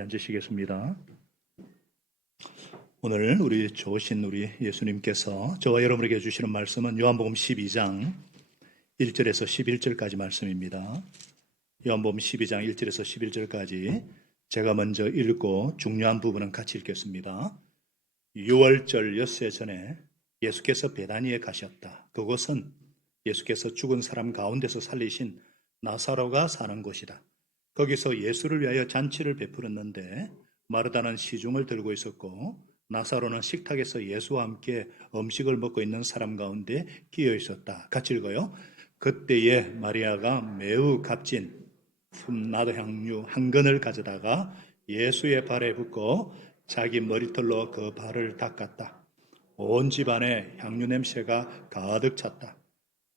앉으시겠습니다. 오늘 우리 좋으신 우리 예수님께서 저와 여러분에게 주시는 말씀은 요한복음 12장 1절에서 11절까지 말씀입니다. 요한복음 12장 1절에서 11절까지 제가 먼저 읽고 중요한 부분은 같이 읽겠습니다. 6월절 엿새 전에 예수께서 베다니에 가셨다. 그곳은 예수께서 죽은 사람 가운데서 살리신 나사로가 사는 곳이다. 거기서 예수를 위하여 잔치를 베풀었는데 마르다는 시중을 들고 있었고 나사로는 식탁에서 예수와 함께 음식을 먹고 있는 사람 가운데 끼어 있었다. 같이 읽어요. 그때에 마리아가 매우 값진 숨나도 향유 한 근을 가져다가 예수의 발에 붓고 자기 머리털로 그 발을 닦았다. 온 집안에 향유 냄새가 가득 찼다.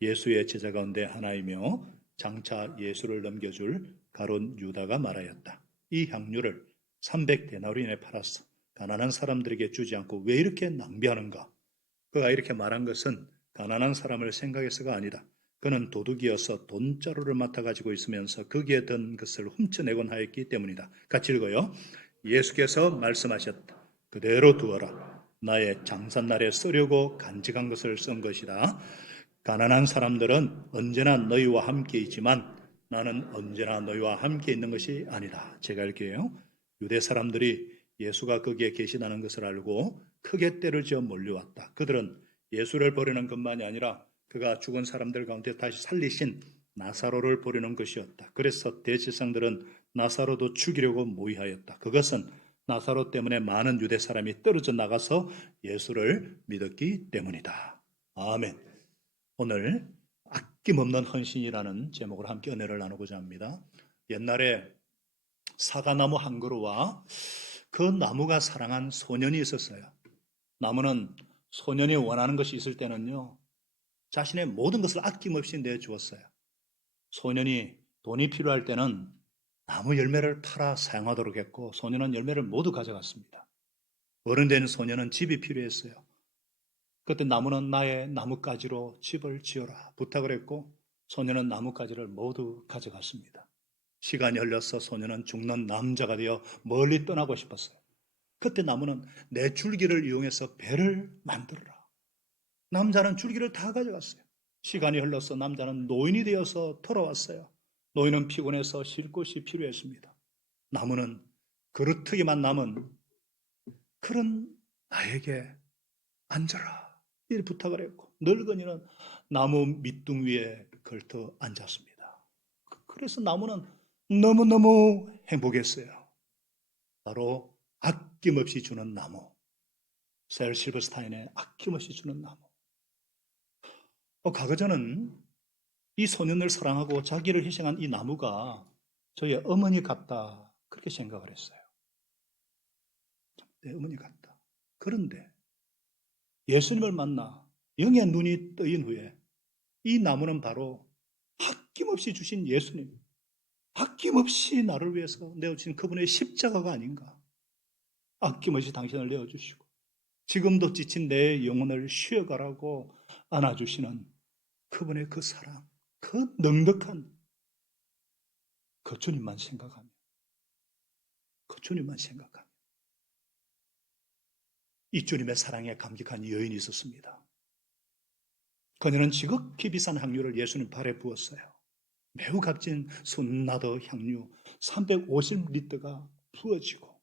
예수의 제자 가운데 하나이며 장차 예수를 넘겨줄 가룟 유다가 말하였다. 이 향유를 300데나리온에 팔았어. 가난한 사람들에게 주지 않고 왜 이렇게 낭비하는가? 그가 이렇게 말한 것은 가난한 사람을 생각해서가 아니다. 그는 도둑이어서 돈자루를 맡아 가지고 있으면서 거기에 든 것을 훔쳐내곤 하였기 때문이다. 같이 읽어요. 예수께서 말씀하셨다. 그대로 두어라. 나의 장산날에 쓰려고 간직한 것을 쓴 것이다. 가난한 사람들은 언제나 너희와 함께 있지만 나는 언제나 너희와 함께 있는 것이 아니다. 제가 읽게요. 유대 사람들이 예수가 거기에 계시다는 것을 알고 크게 때를 지어 몰려왔다. 그들은 예수를 버리는 것만이 아니라 그가 죽은 사람들 가운데 다시 살리신 나사로를 버리는 것이었다. 그래서 대제사장들은 나사로도 죽이려고 모의하였다. 그것은 나사로 때문에 많은 유대 사람이 떨어져 나가서 예수를 믿었기 때문이다. 아멘. 오늘 아낌없는 헌신이라는 제목으로 함께 은혜를 나누고자 합니다. 옛날에 사과나무 한 그루와 그 나무가 사랑한 소년이 있었어요. 나무는 소년이 원하는 것이 있을 때는요, 자신의 모든 것을 아낌없이 내주었어요. 소년이 돈이 필요할 때는 나무 열매를 팔아 사용하도록 했고, 소년은 열매를 모두 가져갔습니다. 어른 된 소년은 집이 필요했어요. 그때 나무는 나의 나뭇가지로 집을 지어라 부탁을 했고, 소년은 나뭇가지를 모두 가져갔습니다. 시간이 흘러서 소년은 죽는 남자가 되어 멀리 떠나고 싶었어요. 그때 나무는 내 줄기를 이용해서 배를 만들어라. 남자는 줄기를 다 가져갔어요. 시간이 흘러서 남자는 노인이 되어서 돌아왔어요. 노인은 피곤해서 쉴 곳이 필요했습니다. 나무는 그릇트기만 남은 그런 나에게 앉아라. 이렇게 부탁을 했고, 늙은이는 나무 밑둥 위에 걸터 앉았습니다. 그래서 나무는 너무너무 행복했어요. 바로 아낌없이 주는 나무. 셀 실버스타인의 아낌없이 주는 나무. 가거저는 이 소년을 사랑하고 자기를 희생한 이 나무가 저의 어머니 같다. 그렇게 생각을 했어요. 내 어머니 같다. 그런데 예수님을 만나 영의 눈이 뜨인 후에 이 나무는 바로 아낌없이 주신 예수님, 아낌없이 나를 위해서 내어주신 그분의 십자가가 아닌가. 아낌없이 당신을 내어주시고 지금도 지친 내 영혼을 쉬어가라고 안아주시는 그분의 그 사랑, 그 넉넉한 그 주님만 생각하며, 그 주님만 생각하며 이 주님의 사랑에 감격한 여인이 있었습니다. 그녀는 지극히 비싼 향유를 예수님 발에 부었어요. 매우 값진 순나더 향유 350리터가 부어지고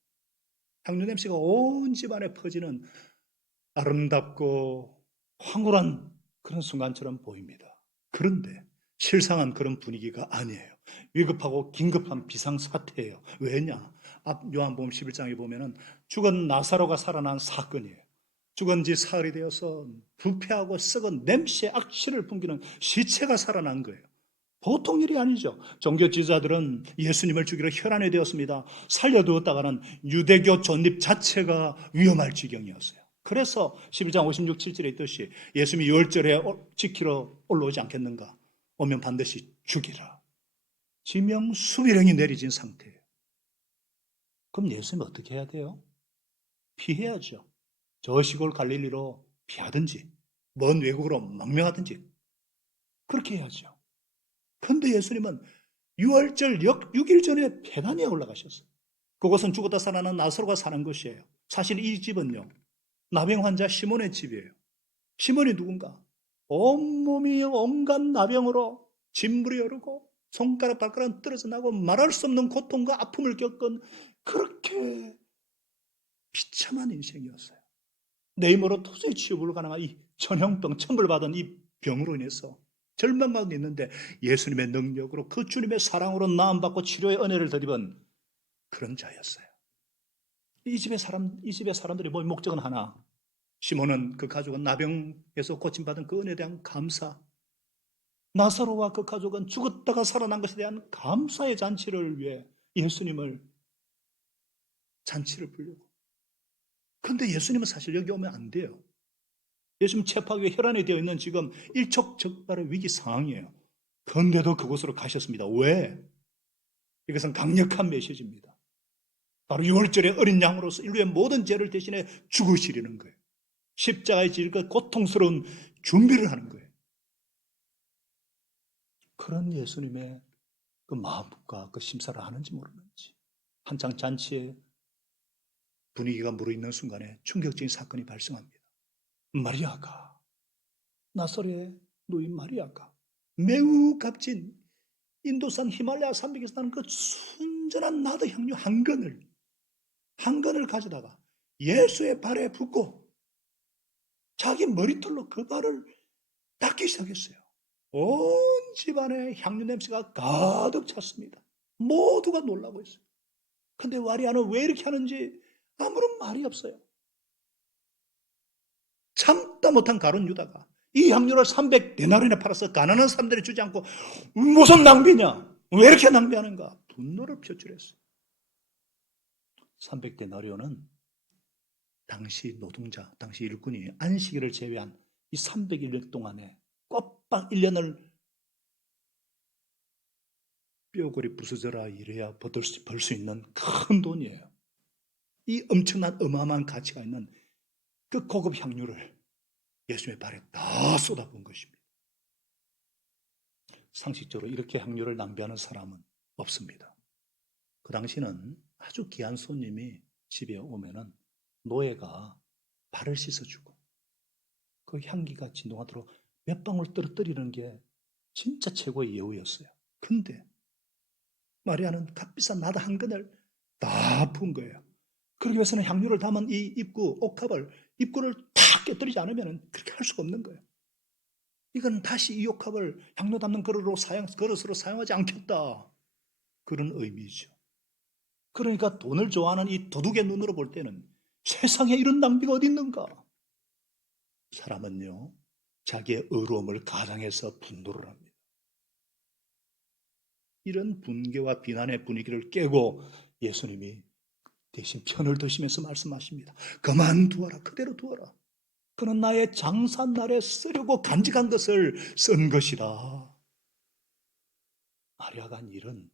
향유 냄새가 온 집안에 퍼지는 아름답고 황홀한 그런 순간처럼 보입니다. 그런데 실상은 그런 분위기가 아니에요. 위급하고 긴급한 비상사태예요. 왜냐? 앞 요한복음 11장에 보면은 죽은 나사로가 살아난 사건이에요. 죽은 지 사흘이 되어서 부패하고 썩은 냄새 악취를 풍기는 시체가 살아난 거예요. 보통 일이 아니죠. 종교 지도자들은 예수님을 죽이러 혈안이 되었습니다. 살려두었다가는 유대교 존립 자체가 위험할 지경이었어요. 그래서 11장 56, 7절에 있듯이 예수님이 유월절에 지키러 올라오지 않겠는가? 오면 반드시 죽이라. 지명 수비령이 내려진 상태예요. 그럼 예수님은 어떻게 해야 돼요? 피해야죠. 저 시골 갈릴리로 피하든지 먼 외국으로 망명하든지 그렇게 해야죠. 그런데 예수님은 6월절 6일 전에 베다니에 올라가셨어요. 그곳은 죽었다 살아난 나사로가 사는 것이에요. 사실 이 집은요, 나병 환자 시몬의 집이에요. 시몬이 누군가? 온몸이 온갖 나병으로 진물이 흐르고 손가락 발가락 떨어져 나고 말할 수 없는 고통과 아픔을 겪은 그렇게 비참한 인생이었어요. 내 힘으로 도저히 치유 불가능한 이 전형병, 천불 받은 이 병으로 인해서 절망 가운데 있는데 예수님의 능력으로 그 주님의 사랑으로 나음받고 치료의 은혜를 덧입은 그런 자였어요. 이 집의 사람들이 뭐 목적은 하나. 시몬은 그 가족은 나병에서 고침받은 그 은혜에 대한 감사. 나사로와 그 가족은 죽었다가 살아난 것에 대한 감사의 잔치를 위해 예수님을 잔치를 부르고. 그런데 예수님은 사실 여기 오면 안 돼요. 예수님 체포하기 혈안이 되어 있는 지금 일촉즉발의 위기 상황이에요. 그런데도 그곳으로 가셨습니다. 왜? 이것은 강력한 메시지입니다. 바로 6월절의 어린 양으로서 인류의 모든 죄를 대신해 죽으시려는 거예요. 십자가의 질과 고통스러운 준비를 하는 거예요. 그런 예수님의 그 마음과 그 심사를 하는지 모르는지 한창 잔치에 분위기가 무르익는 순간에 충격적인 사건이 발생합니다. 마리아가, 나사렛의 노인 마리아가 매우 값진 인도산 히말라야 산맥에서 나는 그 순전한 나드 향유 한 근을 가져다가 예수의 발에 붓고 자기 머리털로 그 발을 닦기 시작했어요. 온 집안에 향유 냄새가 가득 찼습니다. 모두가 놀라고 있어요. 근데 마리아는 왜 이렇게 하는지 아무런 말이 없어요. 참다 못한 가룟 유다가 이 향유를 300데나리온에 팔아서 가난한 사람들이 주지 않고 무슨 낭비냐? 왜 이렇게 낭비하는가? 분노를 표출했어요. 300데나리온은 당시 노동자, 당시 일꾼이 안식일을 제외한 이 300일 동안에 꼬박 1년을 뼈골이 부서져라 이래야 벌 수 있는 큰 돈이에요. 이 엄청난 어마어마한 가치가 있는 그 고급 향유를 예수님의 발에 다 쏟아부은 것입니다. 상식적으로 이렇게 향유를 낭비하는 사람은 없습니다. 그 당시는 아주 귀한 손님이 집에 오면은 노예가 발을 씻어주고 그 향기가 진동하도록 몇 방울 떨어뜨리는 게 진짜 최고의 예우였어요. 근데 마리아는 값비싼 나드 한 근을 다 부은 거예요. 그러기 위해서는 향유를 담은 이 입구를 탁 깨뜨리지 않으면 그렇게 할 수가 없는 거예요. 이건 다시 이 옥합을 향유 담는 그릇으로 사용하지 않겠다. 그런 의미죠. 그러니까 돈을 좋아하는 이 도둑의 눈으로 볼 때는 세상에 이런 낭비가 어디 있는가? 사람은요, 자기의 의로움을 가장해서 분노를 합니다. 이런 분개와 비난의 분위기를 깨고 예수님이 대신 편을 드시면서 말씀하십니다. 그만두어라. 그대로 두어라. 그는 나의 장사날에 쓰려고 간직한 것을 쓴 것이다. 마리아가 한 일은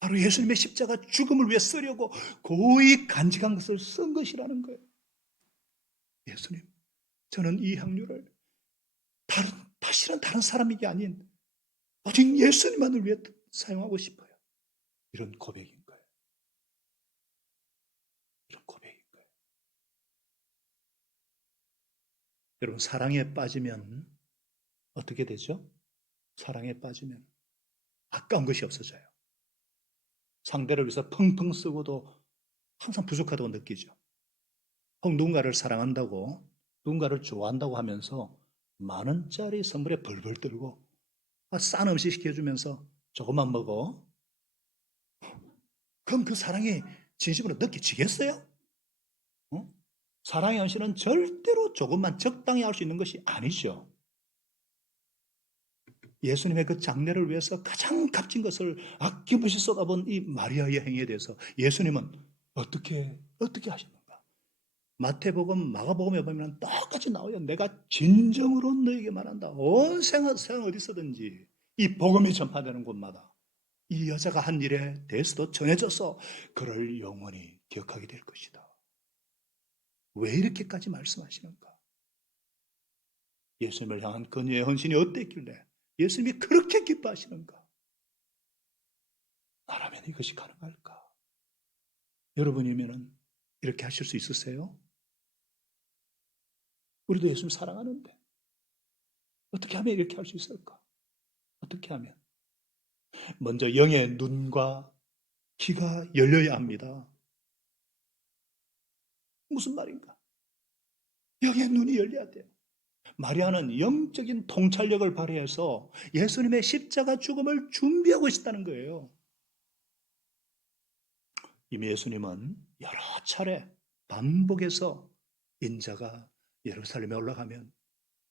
바로 예수님의 십자가 죽음을 위해 쓰려고 고이 간직한 것을 쓴 것이라는 거예요. 예수님, 저는 이 향유를 다시는 다른 사람이 아닌 오직 예수님만을 위해 사용하고 싶어요. 이런 고백인 거예요. 이런 고백인 거예요. 여러분, 사랑에 빠지면 어떻게 되죠? 사랑에 빠지면 아까운 것이 없어져요. 상대를 위해서 펑펑 쓰고도 항상 부족하다고 느끼죠. 혹 누군가를 사랑한다고, 누군가를 좋아한다고 하면서 만 원짜리 선물에 벌벌 떨고 싼 음식 시켜주면서 조금만 먹어. 그럼 그 사랑이 진심으로 느껴지겠어요? 어? 사랑의 현실은 절대로 조금만 적당히 할 수 있는 것이 아니죠. 예수님의 그 장례를 위해서 가장 값진 것을 아낌없이 쏟아본 이 마리아의 행위에 대해서 예수님은 어떻게 하셨는가? 마태복음, 마가복음에 보면 똑같이 나와요. 내가 진정으로 너에게 말한다. 온 세상 어디서든지 이 복음이 전파되는 곳마다 이 여자가 한 일에 대해서도 전해져서 그를 영원히 기억하게 될 것이다. 왜 이렇게까지 말씀하시는가? 예수님을 향한 그녀의 헌신이 어땠길래 예수님이 그렇게 기뻐하시는가? 나라면 이것이 가능할까? 여러분이면은 이렇게 하실 수 있으세요? 우리도 예수님 사랑하는데 어떻게 하면 이렇게 할 수 있을까? 어떻게 하면? 먼저 영의 눈과 귀가 열려야 합니다. 무슨 말인가? 영의 눈이 열려야 돼요. 마리아는 영적인 통찰력을 발휘해서 예수님의 십자가 죽음을 준비하고 있었다는 거예요. 이미 예수님은 여러 차례 반복해서 인자가 예루살렘에 올라가면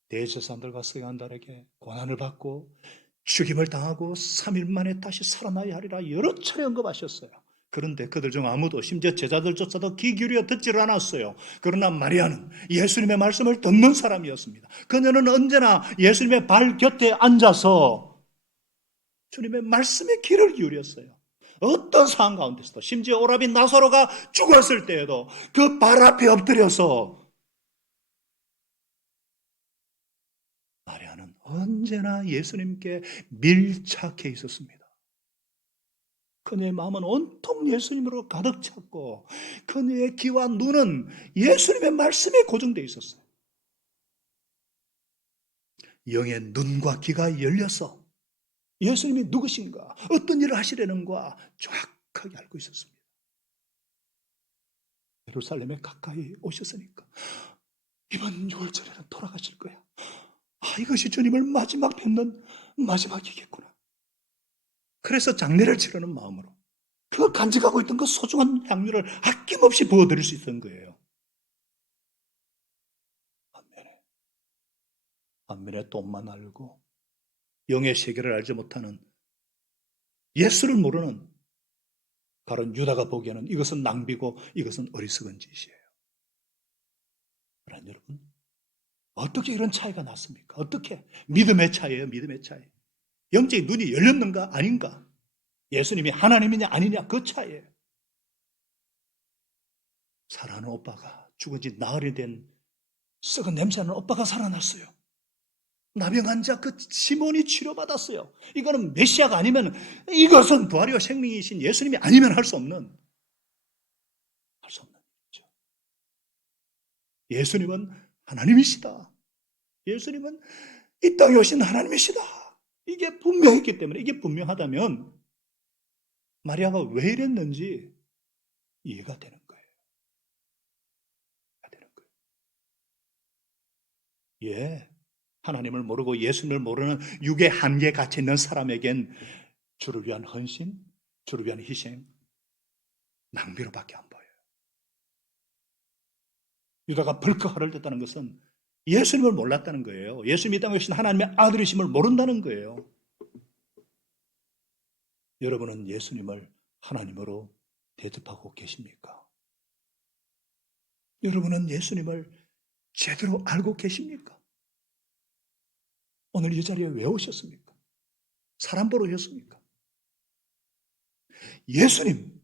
대제사장들과 서기관들에게 고난을 받고 죽임을 당하고 3일 만에 다시 살아나야 하리라 여러 차례 언급하셨어요. 그런데 그들 중 아무도 심지어 제자들조차도 귀 기울여 듣지를 않았어요. 그러나 마리아는 예수님의 말씀을 듣는 사람이었습니다. 그녀는 언제나 예수님의 발 곁에 앉아서 주님의 말씀에 귀를 기울였어요. 어떤 상황 가운데서도 심지어 오라비 나사로가 죽었을 때에도 그 발 앞에 엎드려서 마리아는 언제나 예수님께 밀착해 있었습니다. 그녀의 마음은 온통 예수님으로 가득 찼고 그녀의 귀와 눈은 예수님의 말씀에 고정되어 있었어요. 영의 눈과 귀가 열려서 예수님이 누구신가, 어떤 일을 하시려는가 정확하게 알고 있었습니다. 예루살렘에 가까이 오셨으니까 이번 6월절에는 돌아가실 거야. 이것이 주님을 마지막 뵙는 마지막이겠구나. 그래서 장례를 치르는 마음으로 그 간직하고 있던 그 소중한 향유를 아낌없이 부어드릴 수 있던 거예요. 반면에 돈만 알고 영의 세계를 알지 못하는 예수를 모르는 가론 유다가 보기에는 이것은 낭비고 이것은 어리석은 짓이에요. 그러나 여러분, 어떻게 이런 차이가 났습니까? 어떻게? 믿음의 차이예요, 믿음의 차이. 영적인 눈이 열렸는가 아닌가? 예수님이 하나님이냐 아니냐 그 차이예요. 사랑하는 오빠가 죽은 지 나흘이 된 썩은 냄새나는 오빠가 살아났어요. 나병 환자 그 시몬이 치료받았어요. 이거는 메시아가 아니면, 이것은 부활이요 생명이신 예수님이 아니면 할 수 없는 일이죠. 예수님은 하나님이시다. 예수님은 이 땅에 오신 하나님이시다. 이게 분명했기 때문에, 이게 분명하다면 마리아가 왜 이랬는지 이해가 되는 거예요. 예, 하나님을 모르고 예수님을 모르는 육의 한계에 갇혀 있는 사람에겐 주를 위한 헌신, 주를 위한 희생, 낭비로밖에 안 보여요. 유다가 벌컥 화를 냈다는 것은 예수님을 몰랐다는 거예요. 예수님이 땅에 오신 하나님의 아들이심을 모른다는 거예요. 여러분은 예수님을 하나님으로 대접하고 계십니까? 여러분은 예수님을 제대로 알고 계십니까? 오늘 이 자리에 왜 오셨습니까? 사람 보러 오셨습니까? 예수님.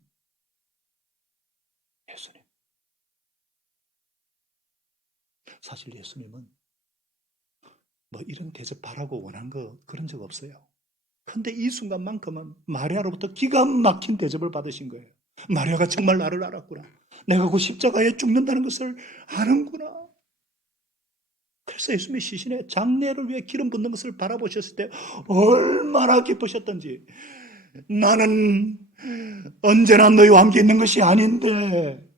사실 예수님은 뭐 이런 대접 바라고 원한 거 그런 적 없어요. 근데 이 순간만큼은 마리아로부터 기가 막힌 대접을 받으신 거예요. 마리아가 정말 나를 알았구나. 내가 그 십자가에 죽는다는 것을 아는구나. 그래서 예수님이 시신에 장례를 위해 기름 붓는 것을 바라보셨을 때 얼마나 기쁘셨던지, 나는 언제나 너희와 함께 있는 것이 아닌데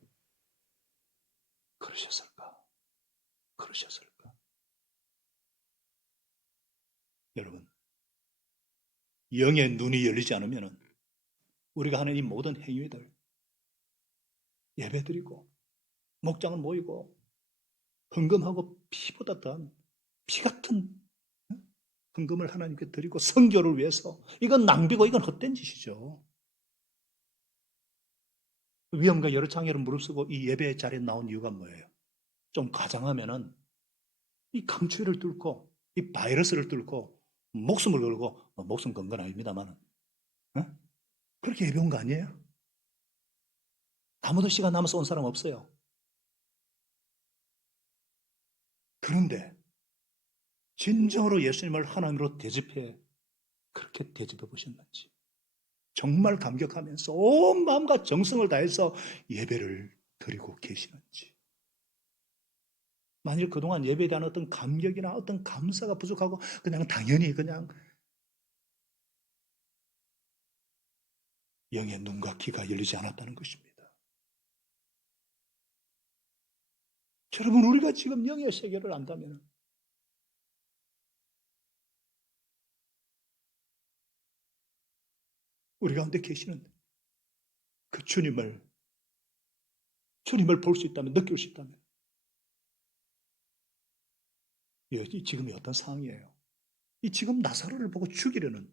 그러셨을까? 여러분, 영의 눈이 열리지 않으면 우리가 하는 이 모든 행위들, 예배드리고 목장을 모이고 헌금하고 피보다 더한 피 같은 헌금을 하나님께 드리고 선교를 위해서, 이건 낭비고 이건 헛된 짓이죠. 위험과 여러 장애를 무릅쓰고 이 예배 자리에 나온 이유가 뭐예요? 좀 가장하면은 이 강추위를 뚫고 이 바이러스를 뚫고 목숨을 걸고, 목숨 건 건 아닙니다만은, 그렇게 예배 온 거 아니에요? 아무도 시간 남아서 온 사람 없어요. 그런데 진정으로 예수님을 하나님으로 대접해, 그렇게 대접해 보셨는지. 정말 감격하면서 온 마음과 정성을 다해서 예배를 드리고 계시는지. 만일 그동안 예배에 대한 어떤 감격이나 어떤 감사가 부족하고 그냥 당연히 그냥 영의 눈과 귀가 열리지 않았다는 것입니다. 여러분, 우리가 지금 영의 세계를 안다면 우리 가운데 계시는 그 주님을 볼 수 있다면, 느낄 수 있다면 이 지금이 어떤 상황이에요? 이 지금 나사로를 보고 죽이려는,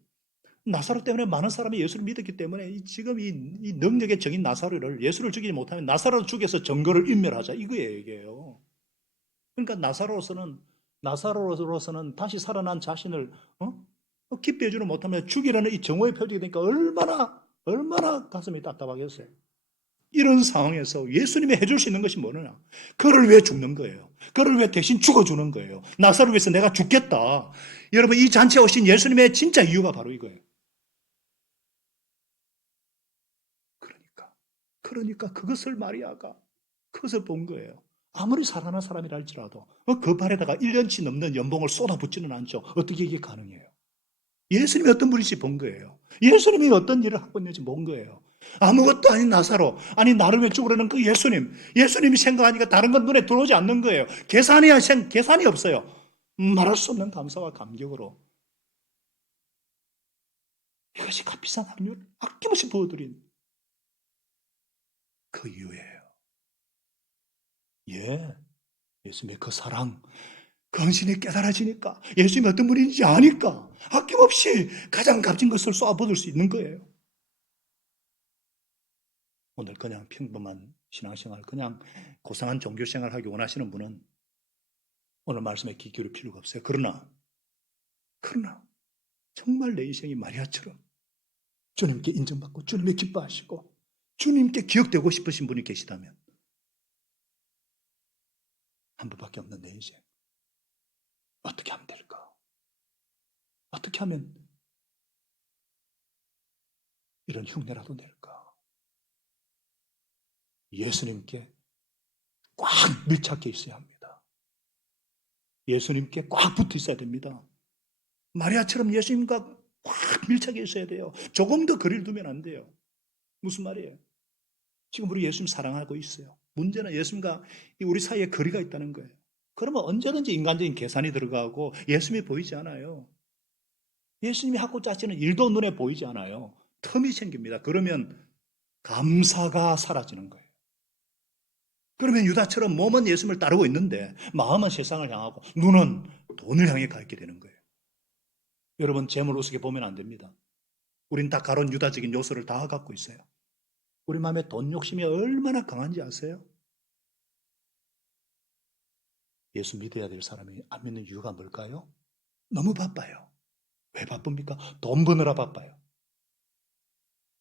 나사로 때문에 많은 사람이 예수를 믿었기 때문에 지금 이 능력의 적인 나사로를, 예수를 죽이지 못하면 나사로를 죽여서 증거를 인멸하자, 이거예요, 이게요. 그러니까 나사로로서는 다시 살아난 자신을 기뻐 해주는 못하면 죽이려는 이 정오의 표적이 되니까 얼마나 가슴이 답답하겠어요. 이런 상황에서 예수님이 해줄 수 있는 것이 뭐냐? 그를 위해 죽는 거예요. 그를 위해 대신 죽어주는 거예요. 나사로를 위해서 내가 죽겠다. 여러분, 이 잔치에 오신 예수님의 진짜 이유가 바로 이거예요. 그러니까 그것을 마리아가 그것을 본 거예요. 아무리 살아난 사람이라 할지라도 그 발에다가 1년치 넘는 연봉을 쏟아붓지는 않죠. 어떻게 이게 가능해요? 예수님이 어떤 분인지 본 거예요. 예수님이 어떤 일을 하고 있는지 본 거예요. 아무것도 아닌 나사로, 아니 나를 왜 죽으려는 그 예수님이 생각하니까 다른 건 눈에 들어오지 않는 거예요. 계산이 없어요. 말할 수 없는 감사와 감격으로 이것이 값비싼 합류를 아낌없이 부어드린 그 이유예요. 예, 예수님의 그 사랑, 그 헌신이 깨달아지니까, 예수님이 어떤 분인지 아니까 아낌없이 가장 값진 것을 쏟아붓을 수 있는 거예요. 오늘 그냥 평범한 신앙생활, 그냥 고상한 종교생활 하기 원하시는 분은 오늘 말씀에 귀 기울일 필요가 없어요. 그러나 정말 내 인생이 마리아처럼 주님께 인정받고 주님이 기뻐하시고 주님께 기억되고 싶으신 분이 계시다면 한 분밖에 없는 내 인생 어떻게 하면 될까? 어떻게 하면 이런 흉내라도 낼까? 예수님께 꽉 밀착해 있어야 합니다. 예수님께 꽉 붙어 있어야 됩니다. 마리아처럼 예수님과 꽉 밀착해 있어야 돼요. 조금 더 거리를 두면 안 돼요. 무슨 말이에요? 지금 우리 예수님 사랑하고 있어요. 문제는 예수님과 우리 사이에 거리가 있다는 거예요. 그러면 언제든지 인간적인 계산이 들어가고 예수님이 보이지 않아요. 예수님이 하고 짜시는 일도 눈에 보이지 않아요. 틈이 생깁니다. 그러면 감사가 사라지는 거예요. 그러면 유다처럼 몸은 예수님을 따르고 있는데 마음은 세상을 향하고 눈은 돈을 향해 가 있게 되는 거예요. 여러분, 재물 우습게 보면 안 됩니다. 우린 다 가론 유다적인 요소를 다 갖고 있어요. 우리 마음에 돈 욕심이 얼마나 강한지 아세요? 예수 믿어야 될 사람이 안 믿는 이유가 뭘까요? 너무 바빠요. 왜 바쁩니까? 돈 버느라 바빠요.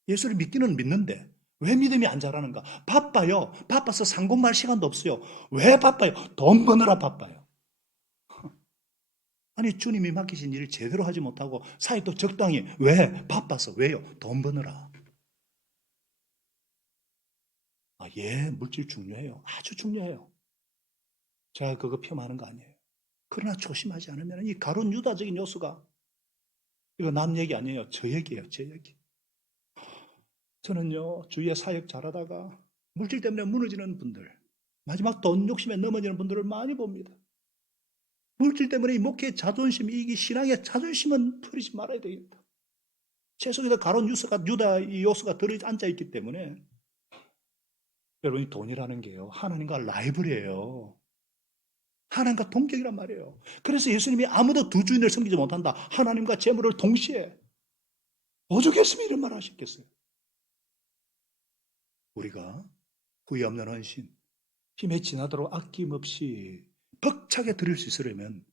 예수를 믿기는 믿는데 왜 믿음이 안 자라는가? 바빠요. 바빠서 상고말 시간도 없어요. 왜 바빠요? 돈 버느라 바빠요. 아니, 주님이 맡기신 일을 제대로 하지 못하고 사역도 적당히. 왜? 바빠서. 왜요? 돈 버느라. 예, 물질 중요해요. 아주 중요해요. 제가 그거 폄하하는 거 아니에요. 그러나 조심하지 않으면 이 가론 유다적인 요소가, 이거 남 얘기 아니에요. 저 얘기예요. 제 얘기. 저는요, 주위에 사역 잘하다가 물질 때문에 무너지는 분들, 마지막 돈 욕심에 넘어지는 분들을 많이 봅니다. 물질 때문에 이 목회의 자존심, 이 신앙의 자존심은 버리지 말아야 되겠다. 제 속에도 가론 유다 이 요소가 들어앉아 있기 때문에 여러분, 이 돈이라는 게요, 하나님과 라이벌이에요. 하나님과 동격이란 말이에요. 그래서 예수님이 아무도 두 주인을 섬기지 못한다. 하나님과 재물을 동시에. 오죽했으면 이런 말 하셨겠어요. 우리가 후회 없는 헌신, 힘에 지나도록 아낌없이 벅차게 드릴 수 있으려면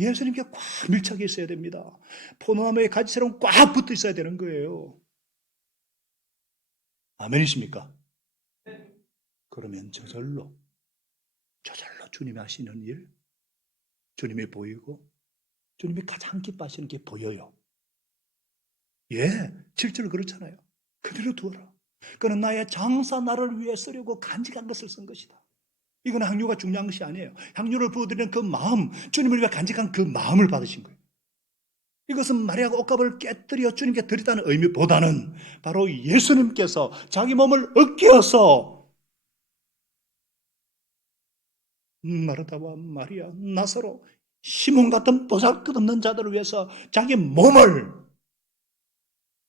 예수님께 꽉 밀착해 있어야 됩니다. 포도나무의 가지처럼 꽉 붙어 있어야 되는 거예요. 아멘이십니까? 그러면 저절로 주님이 하시는 일, 주님이 보이고 주님이 가장 기뻐하시는 게 보여요. 예, 7절 그렇잖아요. 그대로 두어라. 그는 나의 장사 나를 위해 쓰려고 간직한 것을 쓴 것이다. 이건 향유가 중요한 것이 아니에요. 향유를 부어드리는 그 마음, 주님을 위해 간직한 그 마음을 받으신 거예요. 이것은 마리아가 옷값을 깨뜨려 주님께 드리다는 의미보다는 바로 예수님께서 자기 몸을 으깨어서 마르다와 마리아, 나사로, 시몬 같은 보잘것없는 자들을 위해서 자기 몸을,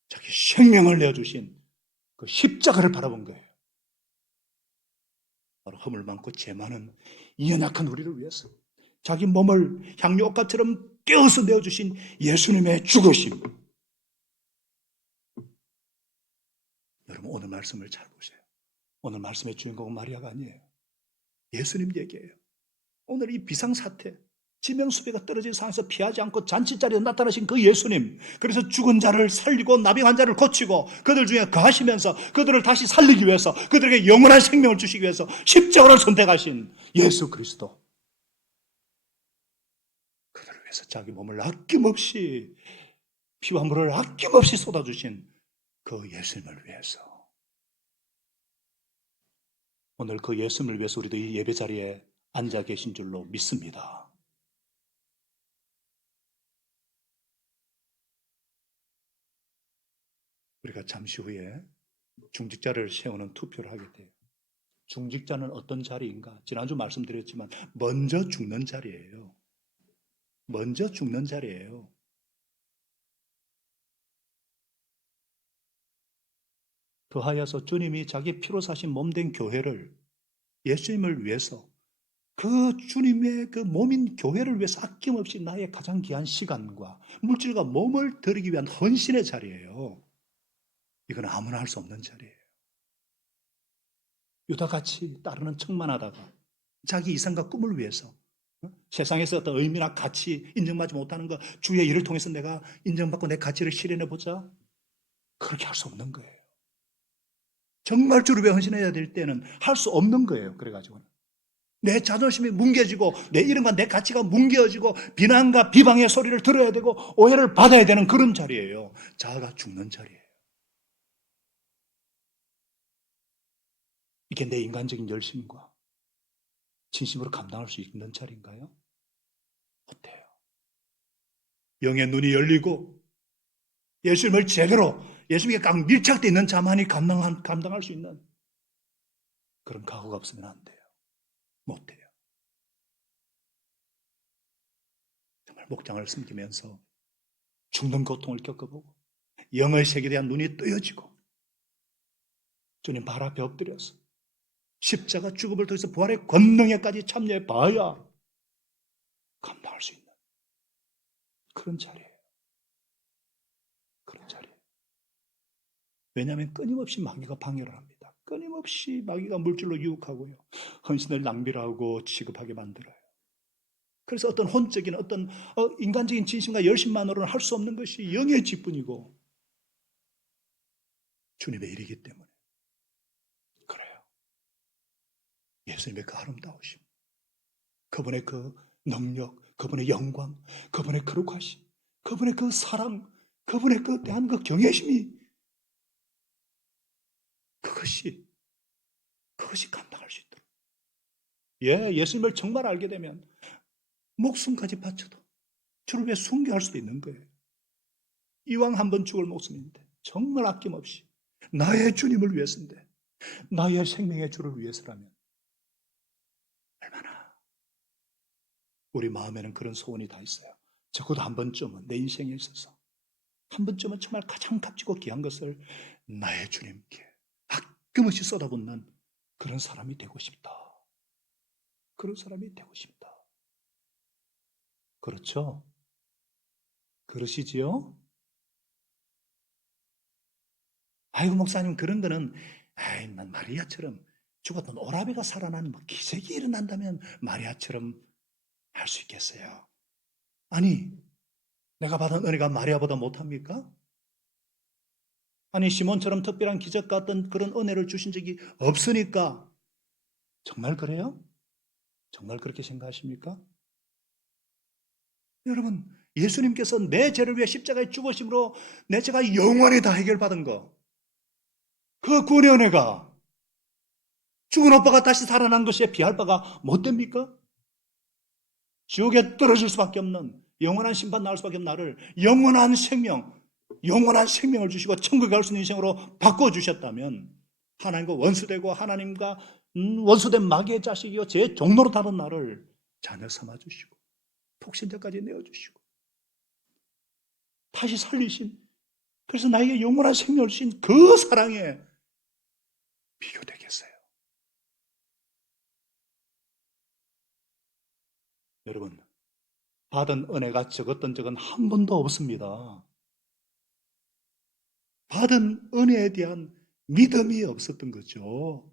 자기 생명을 내어주신 그 십자가를 바라본 거예요. 바로 허물 많고 죄 많은 이 연약한 우리를 위해서 자기 몸을 향유 옷값처럼 떼어서 내어주신 예수님의 죽으심. 여러분 오늘 말씀을 잘 보세요. 오늘 말씀의 주인공은 마리아가 아니에요. 예수님 얘기예요. 오늘 이 비상사태, 지명수배가 떨어진 상황에서 피하지 않고 잔치자리에 나타나신 그 예수님, 그래서 죽은 자를 살리고 나병 환자를 고치고 그들 중에 거하시면서 그들을 다시 살리기 위해서 그들에게 영원한 생명을 주시기 위해서 십자가를 선택하신 예수 그리스도, 그들을 위해서 자기 몸을 아낌없이, 피와 물을 아낌없이 쏟아주신 그 예수님을 위해서, 오늘 그 예수님을 위해서 우리도 이 예배 자리에 앉아 계신 줄로 믿습니다. 우리가 잠시 후에 중직자를 세우는 투표를 하게 돼요. 중직자는 어떤 자리인가? 지난주 말씀드렸지만 먼저 죽는 자리예요. 먼저 죽는 자리예요. 그하여서 주님이 자기 피로 사신 몸된 교회를, 예수님을 위해서, 그 주님의 그 몸인 교회를 위해서 아낌없이 나의 가장 귀한 시간과 물질과 몸을 드리기 위한 헌신의 자리예요. 이건 아무나 할 수 없는 자리예요. 유다같이 따르는 척만 하다가 자기 이상과 꿈을 위해서 세상에서 어떤 의미나 가치 인정받지 못하는 거, 주의 일을 통해서 내가 인정받고 내 가치를 실현해보자, 그렇게 할 수 없는 거예요. 정말 주를 위해 헌신해야 될 때는 할 수 없는 거예요. 그래가지고는 내 자존심이 뭉개지고 내 이름과 내 가치가 뭉개어지고 비난과 비방의 소리를 들어야 되고 오해를 받아야 되는 그런 자리예요. 자아가 죽는 자리예요. 이게 내 인간적인 열심과 진심으로 감당할 수 있는 자리인가요? 못해요. 영의 눈이 열리고 예수님을 제대로, 예수님께 딱 밀착되어 있는 자만이 감당할 수 있는 그런 각오가 없으면 안 돼요. 못해요. 정말 목장을 숨기면서 죽는 고통을 겪어보고 영의 세계에 대한 눈이 뜨여지고 주님 발 앞에 엎드려서 십자가 죽음을 통해서 부활의 권능에까지 참여해 봐야 감당할 수 있는 그런 자리예요. 그런 자리예요. 왜냐하면 끊임없이 마귀가 방해를 합니다. 끊임없이 마귀가 물질로 유혹하고요. 헌신을 낭비를 하고 취급하게 만들어요. 그래서 어떤 혼적인 어떤 인간적인 진심과 열심만으로는 할 수 없는 것이 영의 직분이고 주님의 일이기 때문에 그래요. 예수님의 그 아름다우심, 그분의 그 능력, 그분의 영광, 그분의 거룩하심, 그분의 그 사랑, 그분의 그 대한 그 경외심이 그것이 감당할 수 있도록. 예, 예수님을 정말 알게 되면 목숨까지 바쳐도 주를 위해 순교할 수도 있는 거예요. 이왕 한 번 죽을 목숨인데 정말 아낌없이 나의 주님을 위해서인데, 나의 생명의 주를 위해서라면 얼마나 우리 마음에는 그런 소원이 다 있어요. 적어도 한 번쯤은 내 인생에 있어서 한 번쯤은 정말 가장 값지고 귀한 것을 나의 주님께 아낌없이 쏟아붓는 그런 사람이 되고 싶다. 그런 사람이 되고 싶다. 그렇죠? 그러시지요? 아이고 목사님, 그런 거는 난 마리아처럼 죽었던 오라베가 살아나는 기적이 일어난다면 마리아처럼 할 수 있겠어요. 아니, 내가 받은 은혜가 마리아보다 못합니까? 아니, 시몬처럼 특별한 기적 같은 그런 은혜를 주신 적이 없으니까. 정말 그래요? 정말 그렇게 생각하십니까? 여러분, 예수님께서 내 죄를 위해 십자가에 죽으심으로 내 죄가 영원히 다 해결받은 거. 그 구원의 은혜가 죽은 오빠가 다시 살아난 것에 비할 바가 못 됩니까? 지옥에 떨어질 수밖에 없는 영원한 심판 나올 수밖에 없는 나를 영원한 생명을 주시고 천국에 갈 수 있는 인생으로 바꿔주셨다면 하나님과 원수되고 하나님과 원수된 마귀의 자식이요 제 종로로 다른 나를 자녀 삼아주시고 폭신자까지 내어주시고 다시 살리신, 그래서 나에게 영원한 생명을 주신 그 사랑에 비교되겠어요? 여러분, 받은 은혜가 적었던 적은 한 번도 없습니다. 받은 은혜에 대한 믿음이 없었던 거죠.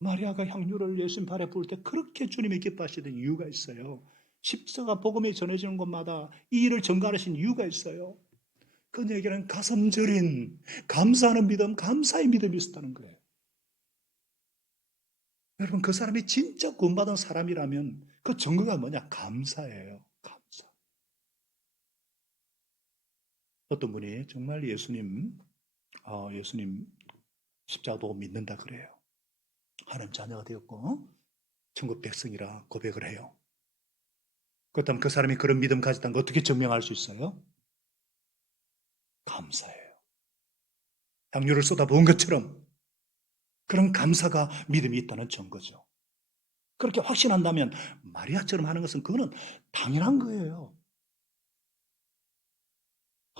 마리아가 향유를 예수님 발에 부을 때 그렇게 주님이 기뻐하시던 이유가 있어요. 십자가 복음이 전해지는 곳마다 이 일을 전가하신 이유가 있어요. 그녀에게는 가슴 저린 감사하는 믿음, 감사의 믿음이 있었다는 거예요. 여러분, 그 사람이 진짜 구원받은 사람이라면 그 증거가 뭐냐? 감사예요. 감사. 어떤 분이 정말 예수님 십자가 보고 믿는다 그래요. 하나님 자녀가 되었고 천국 백성이라 고백을 해요. 그렇다면 그 사람이 그런 믿음 가졌다는 거 어떻게 증명할 수 있어요? 감사예요. 향유를 쏟아부은 것처럼 그런 감사가 믿음이 있다는 증거죠. 그렇게 확신한다면 마리아처럼 하는 것은 그거는 당연한 거예요.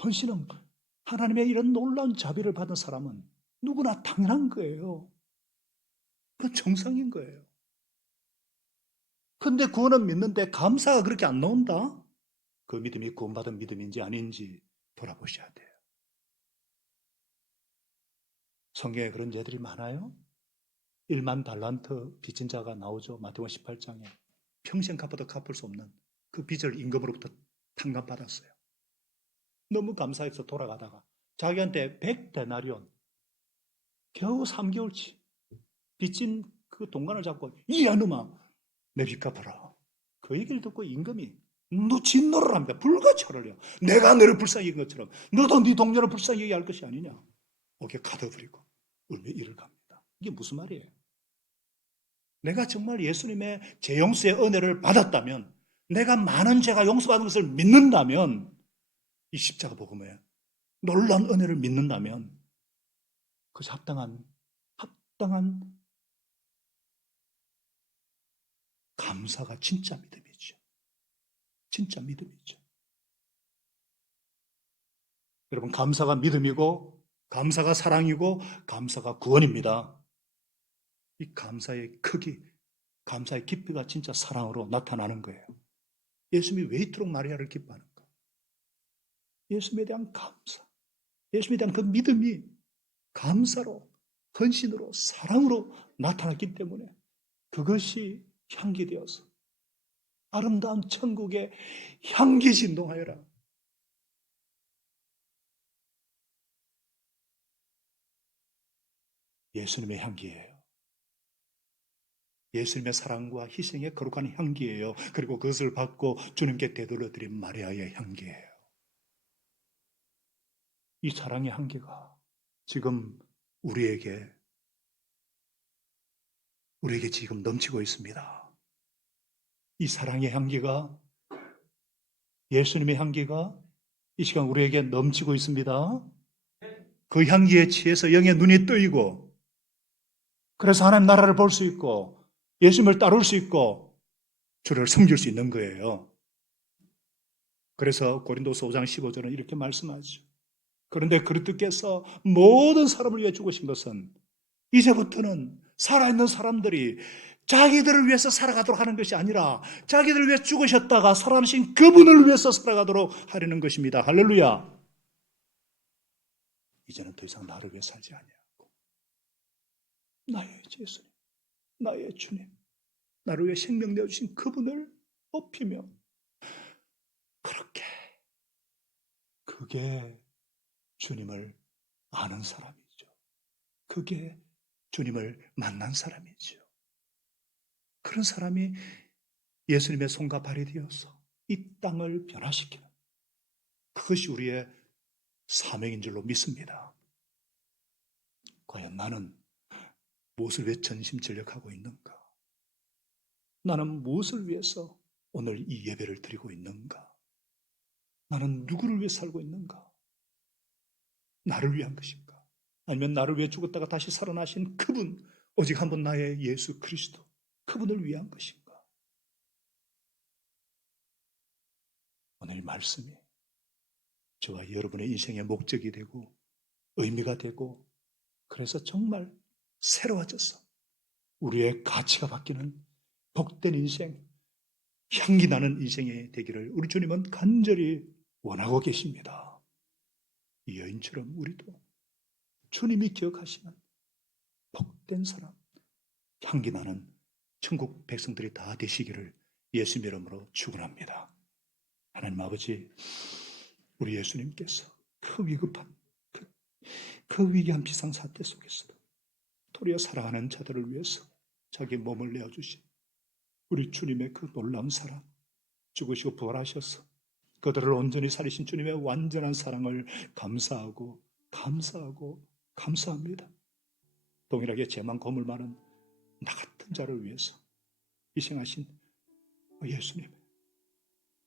헌신은 하나님의 이런 놀라운 자비를 받은 사람은 누구나 당연한 거예요. 그건 정상인 거예요. 근데 구원은 믿는데 감사가 그렇게 안 나온다? 그 믿음이 구원받은 믿음인지 아닌지 돌아보셔야 돼요. 성경에 그런 예들이 많아요. 1만 달란트 빚진 자가 나오죠. 마태복음 18장에. 평생 갚아도 갚을 수 없는 그 빚을 임금으로부터 탕감받았어요. 너무 감사해서 돌아가다가 자기한테 100데나리온, 겨우 3개월치 빚진 그 동관을 잡고 이야 놈아 내 빚 갚아라. 그 얘기를 듣고 임금이 너 진노를 합니다. 불가차를요. 내가 너를 불쌍히 여긴 것처럼 너도 네 동료를 불쌍히 여겨야 할 것이 아니냐. 어깨 가둬버리고 울며 이를 갑니다. 이게 무슨 말이에요? 내가 정말 예수님의 재용서의 은혜를 받았다면, 내가 많은 죄가 용서받은 것을 믿는다면, 이 십자가 복음에 놀라운 은혜를 믿는다면 그것이 합당한 감사가 진짜 믿음이죠. 진짜 믿음이죠. 여러분, 감사가 믿음이고 감사가 사랑이고 감사가 구원입니다. 이 감사의 크기, 감사의 깊이가 진짜 사랑으로 나타나는 거예요. 예수님이 왜 이토록 마리아를 기뻐하는가? 예수님에 대한 감사, 예수님에 대한 그 믿음이 감사로, 헌신으로, 사랑으로 나타났기 때문에 그것이 향기되어서 아름다운 천국의 향기 진동하여라. 예수님의 향기예요. 예수님의 사랑과 희생의 거룩한 향기예요. 그리고 그것을 받고 주님께 되돌려드린 마리아의 향기예요. 이 사랑의 향기가 지금 우리에게 지금 넘치고 있습니다. 이 사랑의 향기가, 예수님의 향기가 이 시간 우리에게 넘치고 있습니다. 그 향기에 취해서 영의 눈이 뜨이고, 그래서 하나님 나라를 볼 수 있고 예수님을 따를 수 있고 주를 섬길 수 있는 거예요. 그래서 고린도서 5장 15절은 이렇게 말씀하죠. 그런데 그리스도께서 모든 사람을 위해 죽으신 것은 이제부터는 살아있는 사람들이 자기들을 위해서 살아가도록 하는 것이 아니라 자기들을 위해 죽으셨다가 살아나신 그분을 위해서 살아가도록 하려는 것입니다. 할렐루야. 이제는 더 이상 나를 위해 살지 아니하고 나의 예수님, 나의 주님, 나를 위해 생명 내어주신 그분을 높이며, 그게 주님을 아는 사람이죠. 그게 주님을 만난 사람이죠. 그런 사람이 예수님의 손과 발이 되어서 이 땅을 변화시키는 그것이 우리의 사명인 줄로 믿습니다. 과연 나는 무엇을 위해 전심전력하고 있는가? 나는 무엇을 위해서 오늘 이 예배를 드리고 있는가? 나는 누구를 위해 살고 있는가? 나를 위한 것인가? 아니면 나를 위해 죽었다가 다시 살아나신 그분, 오직 한 분 나의 예수 그리스도, 그분을 위한 것인가? 오늘 말씀이 저와 여러분의 인생의 목적이 되고 의미가 되고 그래서 정말 새로워져서 우리의 가치가 바뀌는 복된 인생, 향기 나는 인생이 되기를 우리 주님은 간절히 원하고 계십니다. 이 여인처럼 우리도 주님이 기억하시는 복된 사람, 향기 나는 천국 백성들이 다 되시기를 예수님 이름으로 축원합니다. 하나님 아버지, 우리 예수님께서 그 위급한 그 위기한 비상사태 속에서도 도리어 사랑하는 자들을 위해서 자기 몸을 내어주신 우리 주님의 그 놀라운 사랑, 죽으시고 부활하셔서 그들을 온전히 살리신 주님의 완전한 사랑을 감사하고 감사합니다. 동일하게 죄만 거물 많은 나 같은 자를 위해서 희생하신 예수님,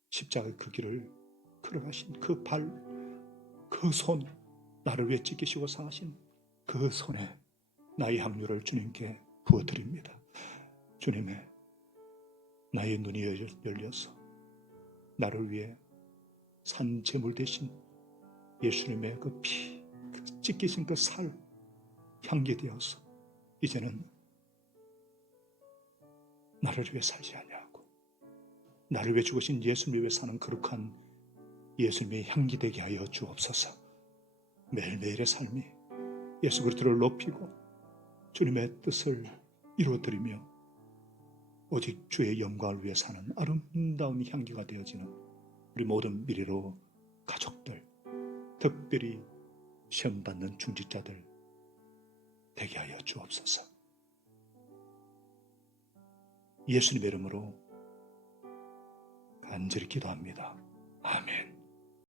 십자가의 그 길을 걸어가신 그 발, 그 손, 나를 위해 찢기시고 상하신 그 손에 나의 향유를 주님께 부어드립니다. 주님의 나의 눈이 열려서 나를 위해 산 제물 대신 예수님의 그 피, 그 찢기신 그 살 향기 되어서 이제는 나를 위해 살지 아니하고 나를 위해 죽으신 예수님을 위해 사는 거룩한 예수님의 향기 되게 하여 주옵소서. 매일매일의 삶이 예수 그리스도를 높이고 주님의 뜻을 이루어드리며 오직 주의 영광을 위해 사는 아름다운 향기가 되어지는 우리 모든 미래로 가족들, 특별히 시험받는 중직자들 되게 하여 주옵소서. 예수님의 이름으로 간절히 기도합니다. 아멘.